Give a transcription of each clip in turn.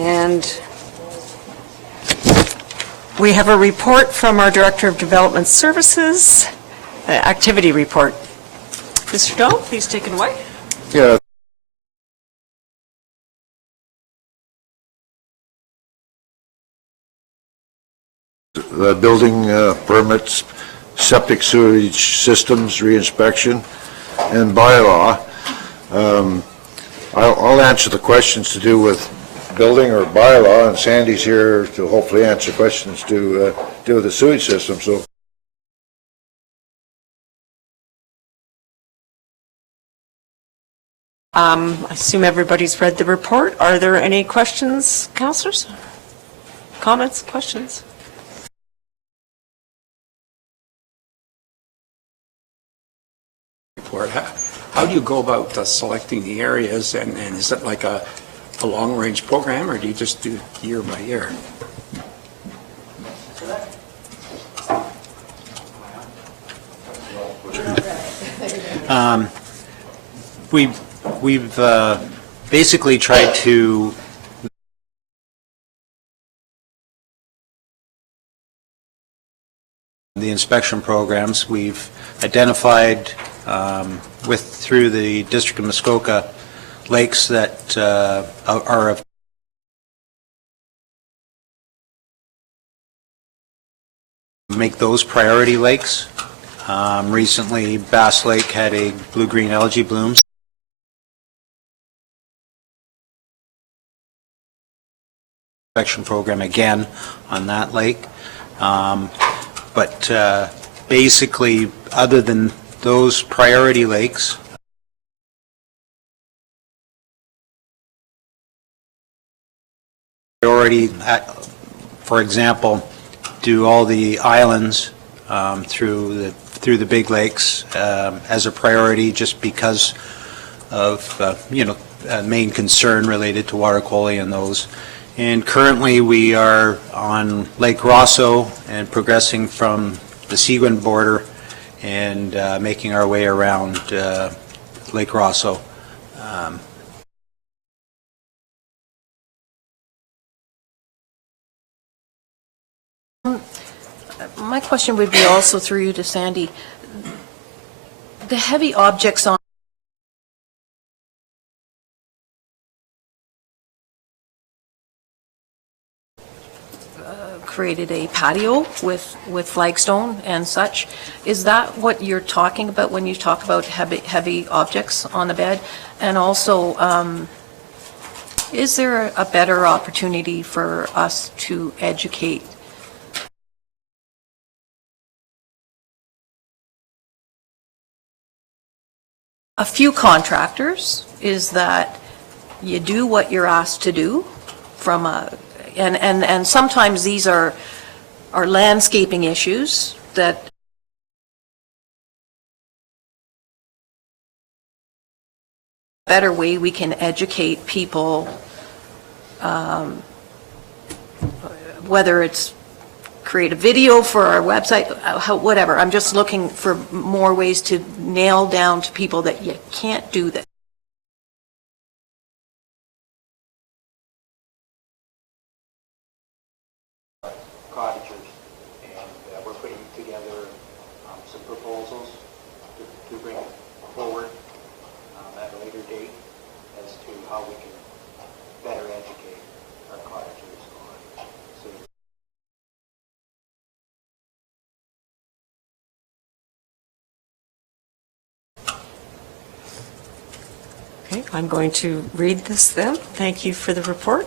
And we have a report from our Director of Development Services, activity report. Mr. Dahl, please take it away. Yeah. The building permits, septic sewage systems reinspection, and bylaw. I'll answer the questions to do with building or bylaw, and Sandy's here to hopefully answer questions to do with the sewage system. So. I assume everybody's read the report. Are there any questions, councillors? Comments, questions? How do you go about selecting the areas, and is it like a long-range program, or do you just do year by year? We've basically tried to the inspection programs. We've identified through the District of Muskoka lakes that are of make those priority lakes. Recently, Bass Lake had a blue-green algae blooms. Inspection program again on that lake. But basically, other than those priority lakes, for example, do all the islands through the big lakes as a priority, just because of main concern related to water quality in those. And currently we are on Lake Rosso and progressing from the Seguin border and making our way around Lake Rosso. My question would be also through you to Sandy. The heavy objects on created a patio with flagstone and such. Is that what you're talking about when you talk about heavy objects on the bed? And also, is there a better opportunity for us to educate a few contractors? Is that you do what you're asked to do from a and sometimes these are landscaping issues that better way we can educate people, whether it's create a video for our website, whatever. I'm just looking for more ways to nail down to people that you can't do that. Cottagers, and we're putting together some proposals to bring forward at a later date as to how we can better educate our cottagers on sewage. Okay, I'm going to read this then. Thank you for the report.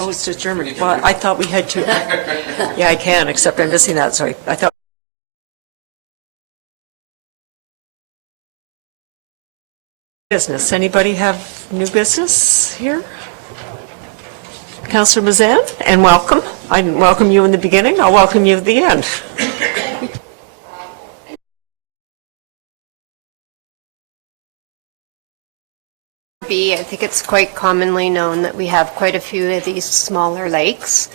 Oh, it's just German. Well, I thought we had to. Yeah, I can, except I'm missing that. Sorry. I thought. Business. Anybody have new business here? Councillor Mazan, and welcome. I didn't welcome you in the beginning. I'll welcome you at the end. I think it's quite commonly known that we have quite a few of these smaller lakes.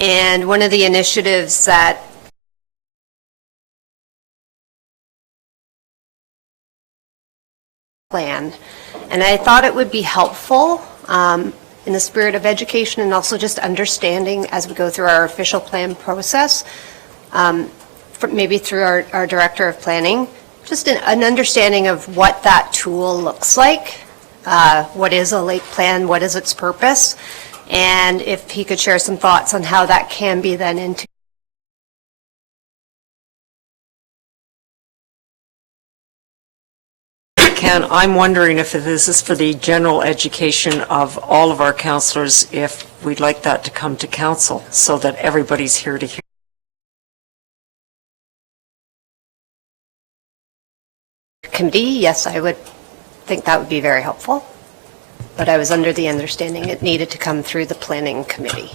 And one of the initiatives that plan. And I thought it would be helpful in the spirit of education and also just understanding as we go through our official plan process, maybe through our Director of Planning, just an understanding of what that tool looks like. What is a lake plan? What is its purpose? And if he could share some thoughts on how that can be then into Ken, I'm wondering if this is for the general education of all of our councillors, if we'd like that to come to council so that everybody's here to hear. committee, yes, I would think that would be very helpful. But I was under the understanding it needed to come through the planning committee.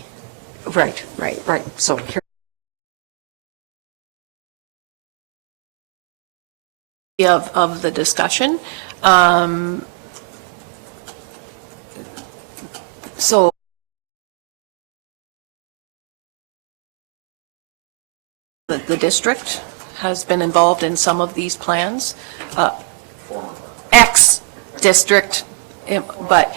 Right. So here. Of the discussion. So the district has been involved in some of these plans. Ex-district, but,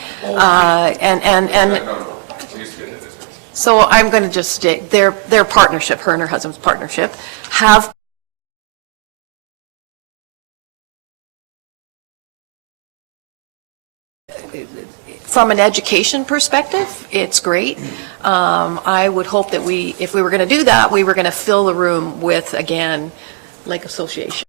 so I'm going to just state, their partnership, her and her husband's partnership, have from an education perspective, it's great. I would hope that if we were going to do that, we were going to fill the room with, again, Lake Association.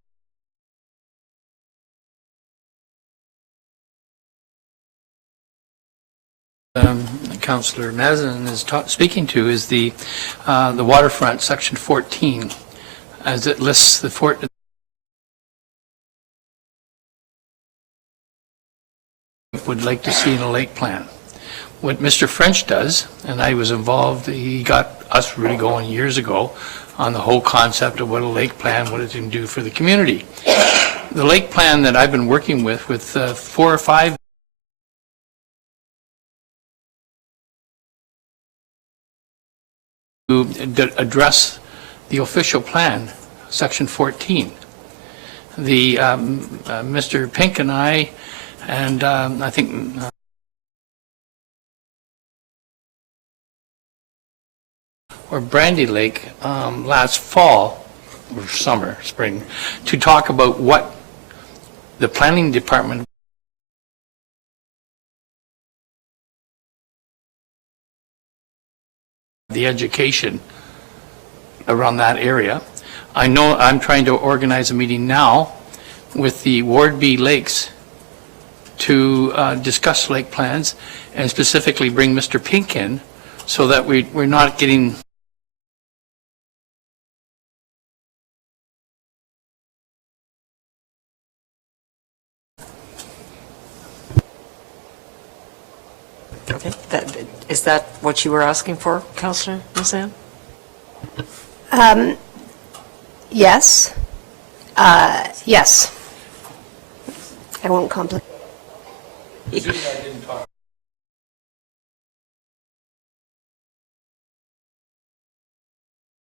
Councillor Mazin is speaking to is the waterfront, section 14, as it lists the would like to see in a lake plan. What Mr. French does, and I was involved, he got us really going years ago on the whole concept of what a lake plan, what it can do for the community. The lake plan that I've been working with 4 or 5 to address the official plan, section 14. The Mr. Pink and I, and I think or Brandy Lake last fall or summer, spring, to talk about what the planning department the education around that area. I know I'm trying to organize a meeting now with the Ward B lakes to discuss lake plans and specifically bring Mr. Pink in so that we're not getting Okay. Is that what you were asking for, Councillor Mazan? Yes. Yes. I won't complicate.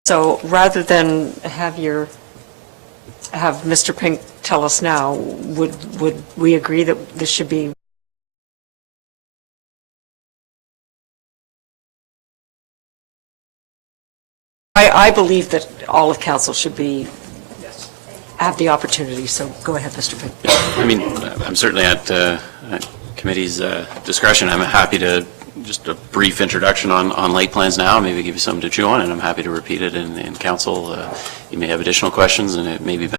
So rather than have Mr. Pink tell us now, would we agree that this should be? I believe that all of council should have the opportunity, so go ahead, Mr. Pink. I mean, I'm certainly at committee's discretion. I'm happy to just a brief introduction on lake plans now, maybe give you something to chew on, and I'm happy to repeat it in council. You may have additional questions, and it may be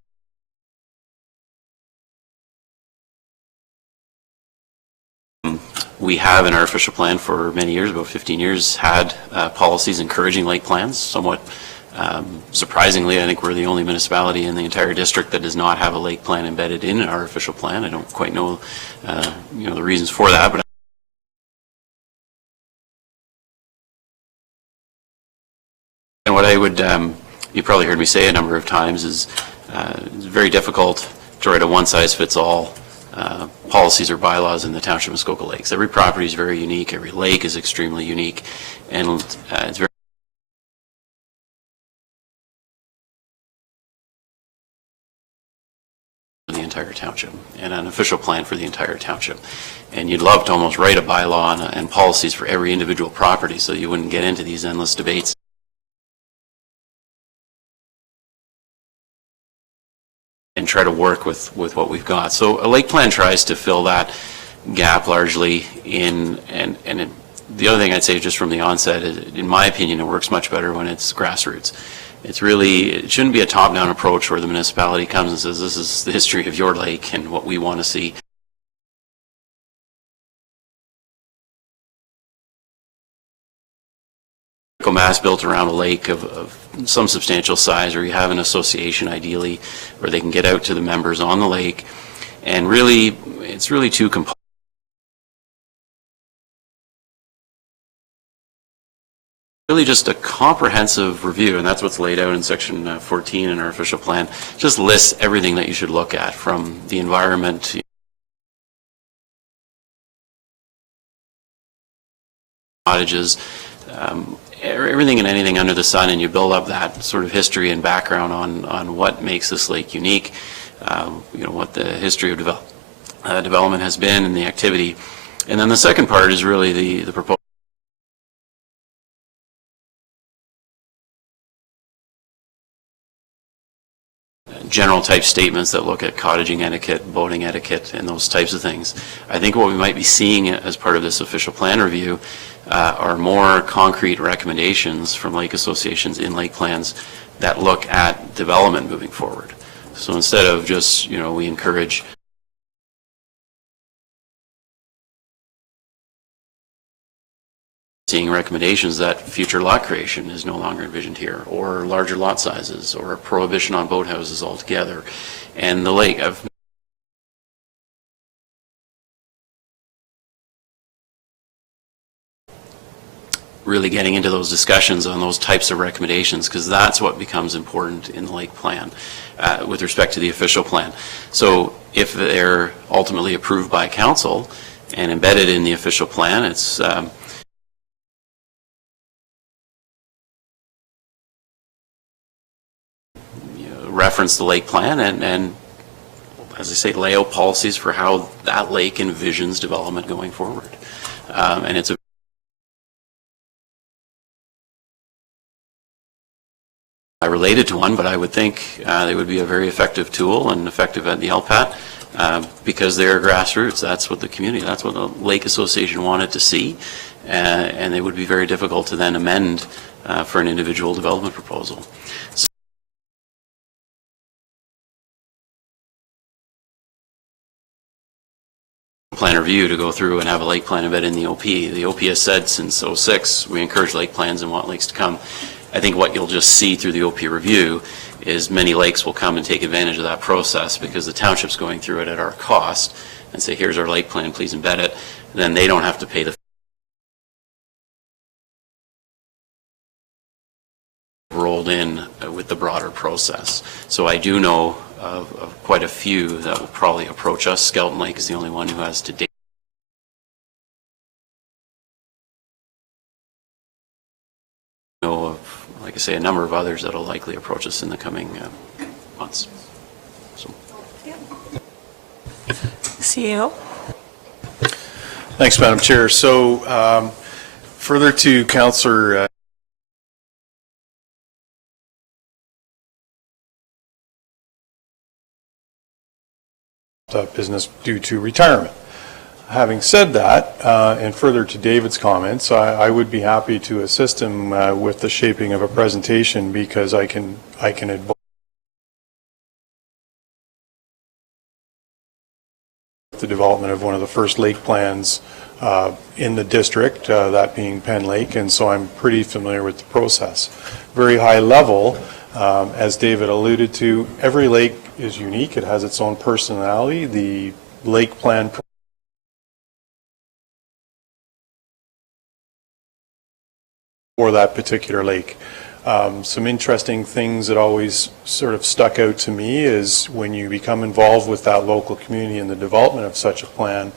we have in our official plan for many years, about 15 years, had policies encouraging lake plans. Somewhat surprisingly, I think we're the only municipality in the entire district that does not have a lake plan embedded in our official plan. I don't quite know, the reasons for that, but and what I would, you probably heard me say a number of times, is it's very difficult to write a one-size-fits-all policies or bylaws in the Township of Muskoka Lakes. Every property is very unique. Every lake is extremely unique, and it's very the entire entire township and an official plan for the entire township. And you'd love to almost write a bylaw and policies for every individual property so you wouldn't get into these endless debates. And try to work with what we've got. So a lake plan tries to fill that gap largely in, the other thing I'd say just from the onset is, in my opinion, it works much better when it's grassroots. It's really, it shouldn't be a top-down approach where the municipality comes and says, this is the history of your lake and what we want to see. Mass built around a lake of some substantial size, or you have an association ideally where they can get out to the members on the lake, and really it's really two components. Really just a comprehensive review, and that's what's laid out in section 14 in our official plan. Just lists everything that you should look at, from the environment, cottages, everything and anything under the sun, and you build up that sort of history and background on what makes this lake unique, what the history of development has been and the activity. And then the second part is really the proposal. General type statements that look at cottaging etiquette, boating etiquette, and those types of things. I think what we might be seeing as part of this official plan review are more concrete recommendations from lake associations in lake plans that look at development moving forward. So instead of just, we encourage seeing recommendations that future lot creation is no longer envisioned here, or larger lot sizes, or a prohibition on boathouses altogether. And the lake, really getting into those discussions on those types of recommendations, because that's what becomes important in the lake plan with respect to the official plan. So if they're ultimately approved by council and embedded in the official plan, it's reference the lake plan and, as I say, lay out policies for how that lake envisions development going forward. And it's related to one, but I would think they would be a very effective tool and effective at the LPAT because they're grassroots. That's what the community, that's what the Lake Association wanted to see, and they would be very difficult to then amend for an individual development proposal. Plan review to go through and have a lake plan embedded in the OP. The OP has said since 2006 we encourage lake plans and want lakes to come. I think what you'll just see through the OP review is many lakes will come and take advantage of that process because the township's going through it at our cost and say, here's our lake plan, please embed it. Then they don't have to pay the rolled in with the broader process. So I do know of quite a few that will probably approach us. Skeleton Lake is the only one who has to date. Know of, like I say, a number of others that will likely approach us in the coming months. So. CEO? Thanks, Madam Chair. So further to Councillor business due to retirement. Having said that, and further to David's comments, I would be happy to assist him with the shaping of a presentation because I can advise the development of one of the first lake plans in the district, that being Penn Lake, and so I'm pretty familiar with the process. Very high level, as David alluded to, every lake is unique. It has its own personality. The lake plan for that particular lake. Some interesting things that always sort of stuck out to me is when you become involved with that local community in the development of such a plan,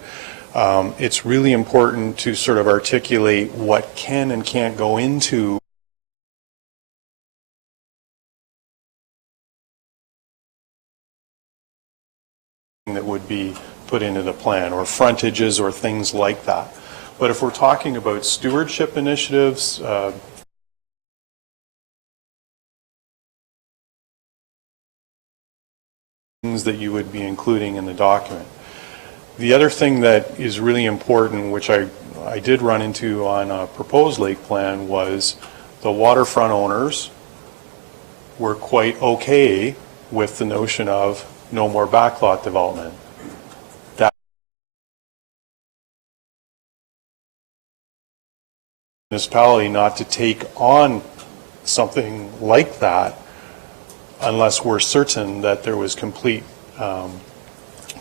it's really important to sort of articulate what can and can't go into that would be put into the plan, or frontages or things like that. But if we're talking about stewardship initiatives, things that you would be including in the document. The other thing that is really important, which I did run into on a proposed lake plan, was the waterfront owners were quite okay with the notion of no more backlot development. That municipality not to take on something like that unless we're certain that there was complete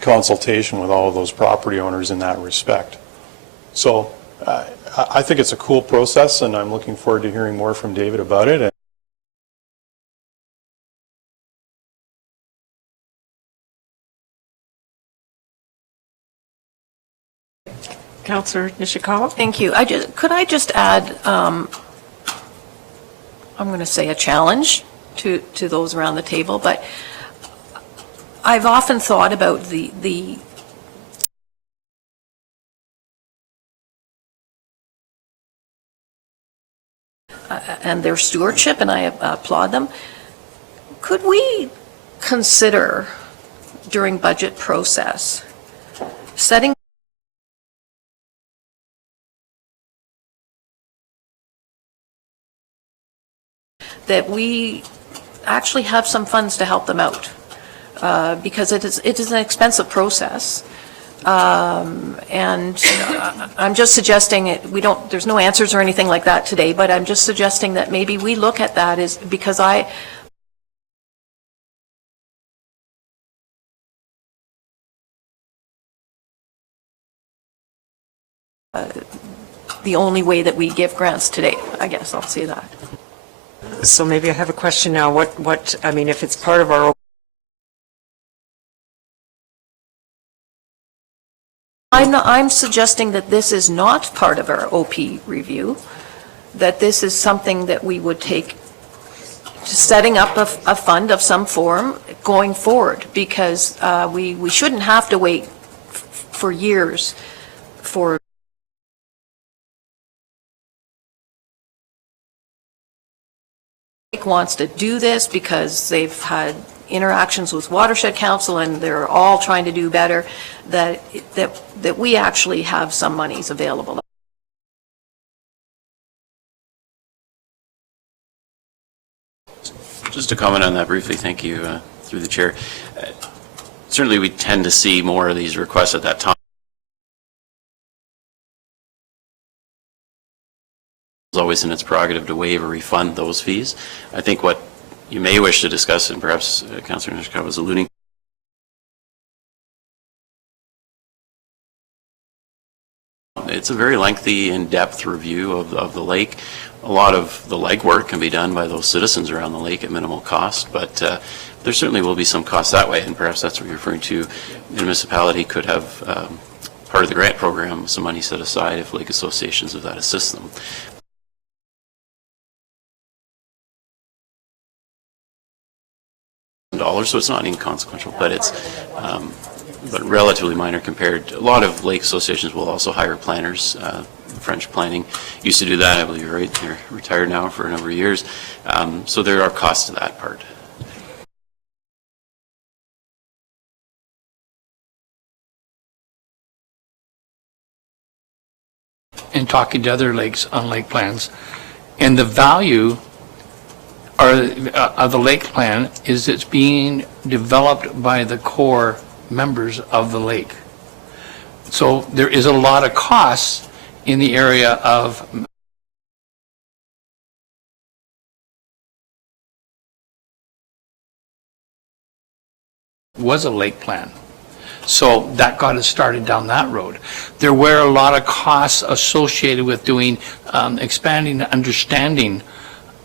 consultation with all of those property owners in that respect. So I think it's a cool process, and I'm looking forward to hearing more from David about it. Councillor Nishikawa? Thank you. Could I just add, I'm going to say a challenge to those around the table, but I've often thought about the and their stewardship, and I applaud them. Could we consider during budget process setting that we actually have some funds to help them out, because it is an expensive process. And I'm just suggesting there's no answers or anything like that today, but I'm just suggesting that maybe we look at that because the only way that we give grants today, I guess I'll say that. So maybe I have a question now. I mean, if it's part of our... I'm suggesting that this is not part of our OP review, that this is something that we would take, setting up a fund of some form going forward, because we shouldn't have to wait for years for wants to do this because they've had interactions with Watershed Council and they're all trying to do better, that we actually have some monies available. Just to comment on that briefly, thank you, through the chair. Certainly we tend to see more of these requests at that time. It's always in its prerogative to waive or refund those fees. I think what you may wish to discuss, and perhaps Councillor Nishikawa was alluding, it's a very lengthy, in-depth review of the lake. A lot of the legwork can be done by those citizens around the lake at minimal cost, but there certainly will be some costs that way, and perhaps that's what you're referring to. The municipality could have part of the grant program, some money set aside if lake associations of that assist them. So it's not inconsequential, but it's but relatively minor compared. A lot of lake associations will also hire planners. French Planning used to do that. I believe you're right. They're retired now for a number of years. So there are costs to that part. And talking to other lakes on lake plans, and the value of the lake plan is it's being developed by the core members of the lake. So there is a lot of costs in the area of was a lake plan. So that got us started down that road. There were a lot of costs associated with doing, expanding the understanding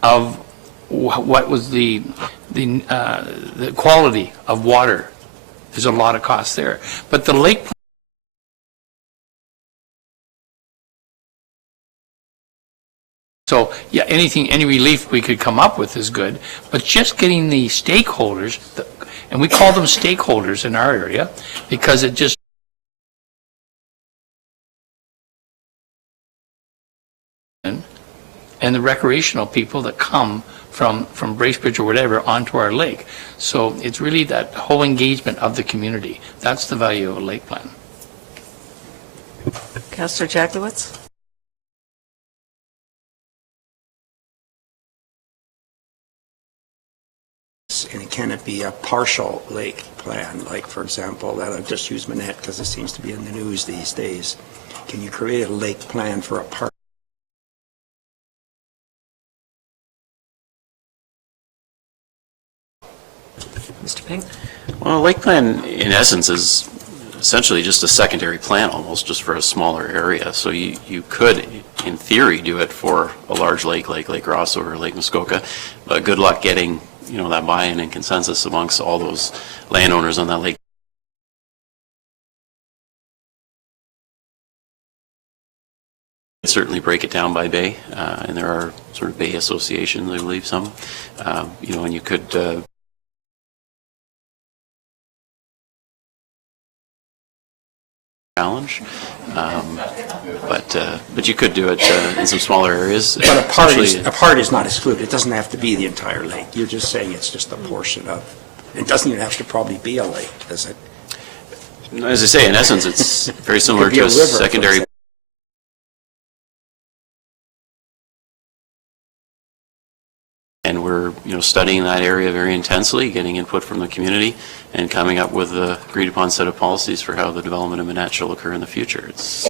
of what was the quality of water. There's a lot of costs there. But the lake so yeah, any relief we could come up with is good, but just getting the stakeholders, And we call them stakeholders in our area because it just and the recreational people that come from Bracebridge or whatever onto our lake. So it's really that whole engagement of the community. That's the value of a lake plan. Councillor Jaglowitz? And can it be a partial lake plan, like, for example, that I've just used Manette because it seems to be in the news these days. Can you create a lake plan for a part? Mr. Pink? Well, a lake plan, in essence, is essentially just a secondary plan almost, just for a smaller area. So you could, in theory, do it for a large lake like Lake Rosso or Lake Muskoka, but good luck getting, you know, that buy-in and consensus amongst all those landowners on that lake. Certainly break it down by bay, and there are sort of bay associations, I believe, some, you know, and you could challenge, but you could do it in some smaller areas. But a part Essentially- is not excluded. It doesn't have to be the entire lake. You're just saying it's just a portion of, it doesn't even have to probably be a lake, does it? As I say, in essence, it's very similar be a to a river, for secondary. example. And we're, you know, studying that area very intensely, getting input from the community, and coming up with a agreed-upon set of policies for how the development of Manette shall occur in the future. It's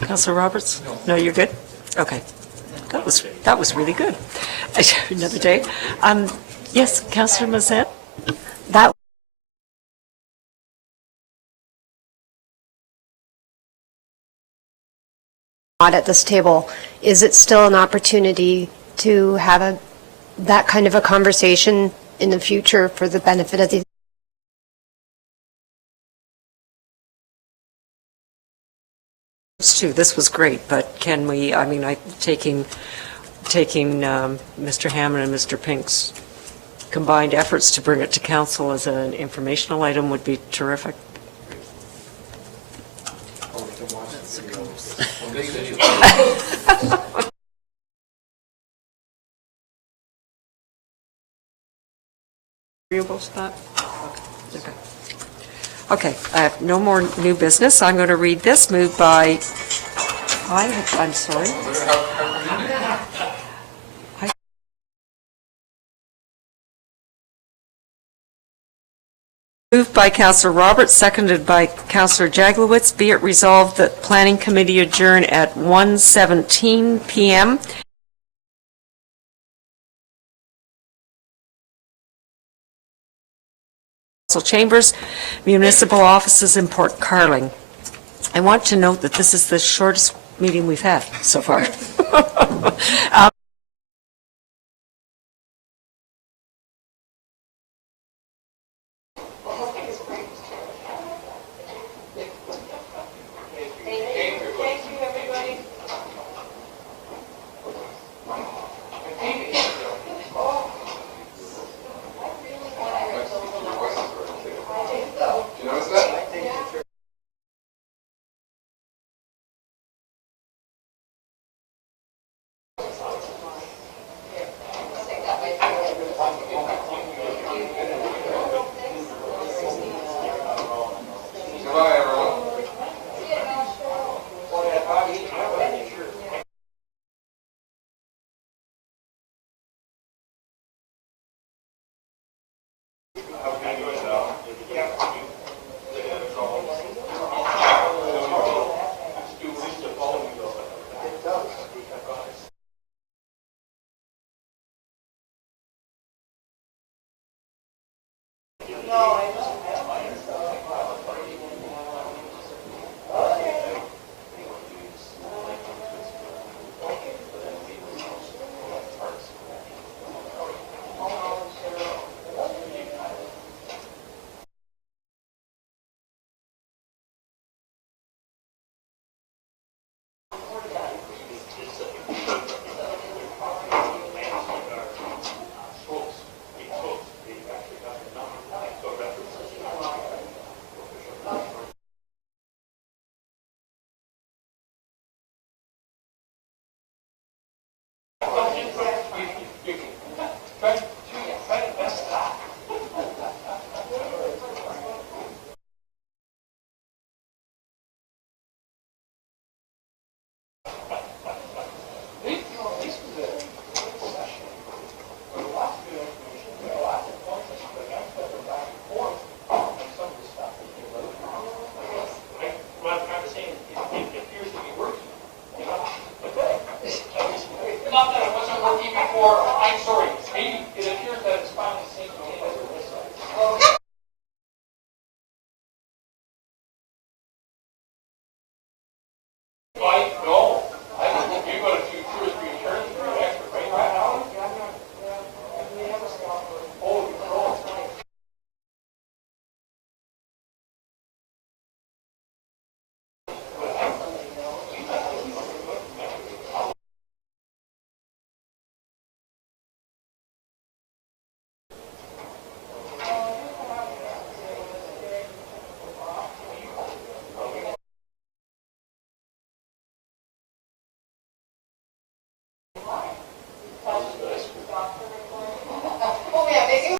Councillor Roberts? No, you're good? Okay. That was really good. Another day. Yes, Councillor Mazet? That not at this table, is it still an opportunity to have that kind of a conversation in the future for the benefit of the Too. This was great, but can we, I mean, taking Mr. Hammond and Mr. Pink's combined efforts to bring it to council as an informational item would be terrific. Agreeable to that? Okay. Okay, I have no more new business. I'm going to read this, moved by, I'm sorry. Moved by Councillor Roberts, seconded by Councillor Jaglowitz. Be it resolved that Planning Committee adjourn at 1:17 p.m. Council Chambers, Municipal Offices in Port Carling. I want to note that this is the shortest meeting we've had so far.